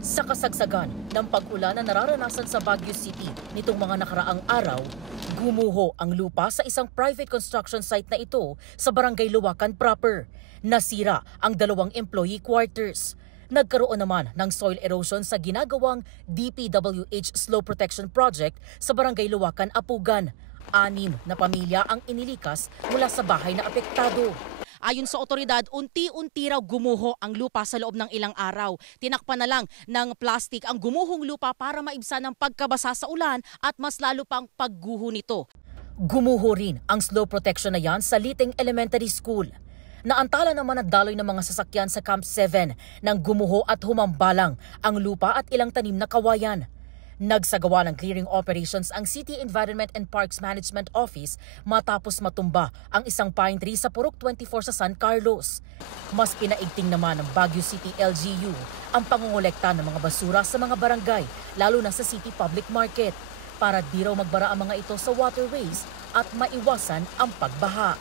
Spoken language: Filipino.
Sa kasagsagan ng pag-ulan na nararanasan sa Baguio City nitong mga nakaraang araw, gumuho ang lupa sa isang private construction site na ito sa Barangay Luwakan proper. Nasira ang 2 employee quarters. Nagkaroon naman ng soil erosion sa ginagawang DPWH Slow Protection Project sa Barangay Luwakan, Apugan. 6 na pamilya ang inilikas mula sa bahay na apektado. Ayon sa otoridad, unti-unti raw gumuho ang lupa sa loob ng ilang araw. Tinakpan na lang ng plastik ang gumuhong lupa para maibsan ang pagkabasa sa ulan at mas lalo pang pagguho nito. Gumuho rin ang slow protection na yan sa Liting Elementary School. Naantala naman ang daloy ng mga sasakyan sa Camp 7 nang gumuho at humambalang ang lupa at ilang tanim na kawayan. Nagsagawa ng clearing operations ang City Environment and Parks Management Office matapos matumba ang isang pine tree sa Purok 24 sa San Carlos. Mas pinaigting naman ng Baguio City LGU ang pangongolekta ng mga basura sa mga barangay, lalo na sa City Public Market, para di raw magbara ang mga ito sa waterways at maiwasan ang pagbaha.